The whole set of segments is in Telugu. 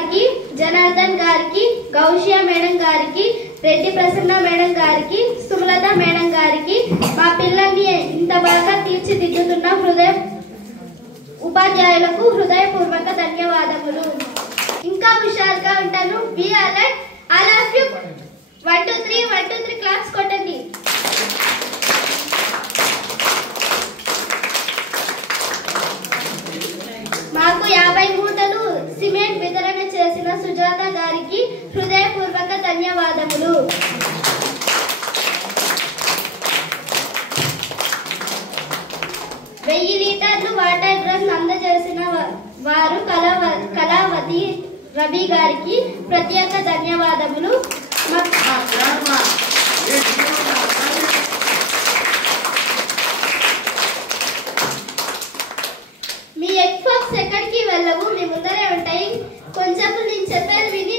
గారికి, జనార్దన్ గారికి, గౌషియా మేడం గారికి, రెడ్డి ప్రసన్న మేడం గారికి, సుమలత మేడం గారికి, మా పిల్లల్ని ఇంత బాగా తీర్చిదిద్దుతున్న ఉపాధ్యాయులకు హృదయపూర్వక ధన్యవాదములు. ఇంకా హుషారుగా ఉంటాను. Be alert. All of you 1 2 3 1 2 3 claps కొట్టండి. మాకు 50 మూటలు సిమెంట్ వితరణ చేసిన సుజాత గారికి హృదయపూర్వక ధన్యవాదములు. వెయ్యి లీటర్లు వాటర్ డ్రమ్ అందజేసిన వారు కళావతి రవి గారికి ప్రత్యేక ధన్యవాదములు. మీ ఎక్స్‌బాక్స్ ఎక్కడికి వెళ్ళవు, మీ ముందరే ఉంటాయి. కొంచెం నేను చెప్పేది విని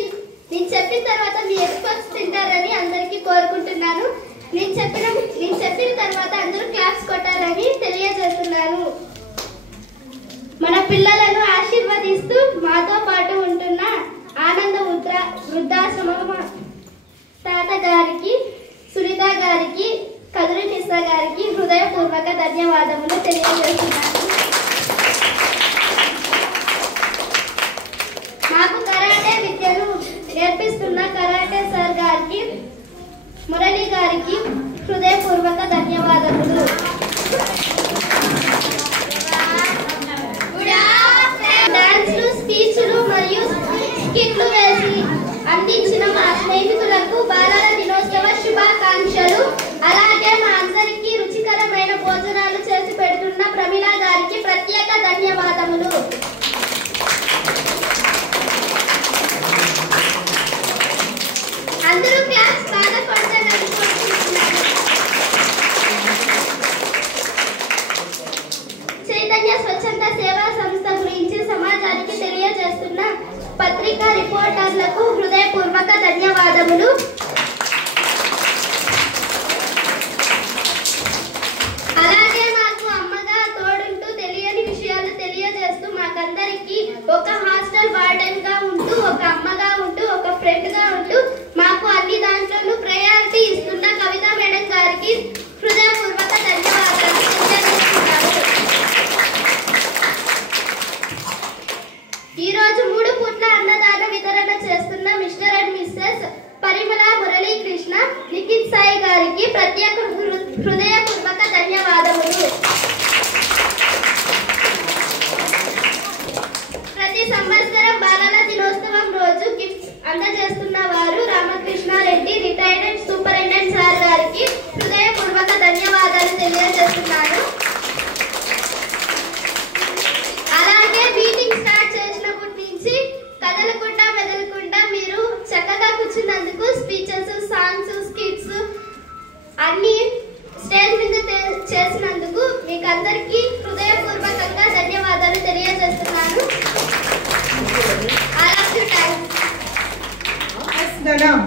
నేను చెప్పిన తర్వాత మీ ఎక్స్‌బాక్స్ తింటారని అందరికీ కోరుకుంటున్నాను. నేను చెప్పిన తర్వాత అందరూ క్లాప్స్ కొట్టారని తెలియజేస్తున్నాను. మన పిల్లలను ఆశీర్వదిస్తూ మాతో పాటు ఉంటున్న ఆనంద వృద్ధాశ్రమ తాత గారికి, సునీత గారికి, కదురి నిస్సా గారికి హృదయపూర్వక ధన్యవాదములు తెలియజేస్తున్నాను. మాకు కరాటే విద్యను నేర్పిస్తున్న కరాటే సార్ గారికి, మురళి గారికి హృదయపూర్వక ధన్యవాదములు. డాన్స్లు, స్పీచ్లు మరియు స్కిట్లు వేసి అందించిన మా స్నేహితులకు బాలల దినోత్సవ శుభాకాంక్షలు. అలాగే మా అందరికీ రుచికరమైన భోజనాలు చేసి పెడుతున్న ప్రమిళ గారికి ప్రత్యేక ధన్యవాదములు. అందరూ క్లాస్ బాగా కొడతారని కోరుకుంటున్నాను. చైతన్య స్వచ్ఛంద సేవా సంస్థ గురించి సమాజానికి తెలియజేస్తున్న పత్రికా రిపోర్టర్లకు హృదయపూర్వక ధన్యవాదములు. అలాగే మాకు అమ్మగా తోడుంటూ తెలియని విషయాలు తెలియజేస్తూ మాకందరికి ఒక హాస్టల్ వార్డెన్ గా ఉంటూ, ఒక అమ్మగా ఉంటూ, ఒక ఫ్రెండ్ గా ఉంటూ మాకు అన్ని దాంట్లోనూ ప్రయారిటీ ఇస్తున్న కవిత మేడం గారికి హృదయపూర్వక ధన్యవాదాలు తెలియజేస్తున్నాను. ఈ రోజు 3 పూట్ల అన్నదాన వితరణ చేస్తున్న మిస్టర్ అండ్ మిస్సెస్ పరిమళ మురళీకృష్ణ, నిఖిత్ సాయి గారికి ప్రత్యేక హృదయపూర్వక ధన్యవాదములు. ప్రతి సంవత్సరం బాలల దినోత్సవం రోజు గిఫ్ట్స్ అందజేస్తున్న వారు రామకృష్ణారెడ్డి రిటైర్డ్ సూపరింటెండెంట్ సార్ గారికి హృదయపూర్వక ధన్యవాదాలు తెలియజేస్తున్నాను. అలాగే మీటింగ్ స్టార్ట్ చేసినప్పటి నుంచి కదలకుండా మెదలకుండా మీరు చక్కగా కూర్చున్నందుకు స్పీచెస్, సాంగ్స్, స్కిట్స్ అన్ని స్టేజ్ మీద చేసినందుకు మీకు అందరికీ హృదయపూర్వకంగా ధన్యవాదాలు తెలియజేస్తున్నాను. I love you,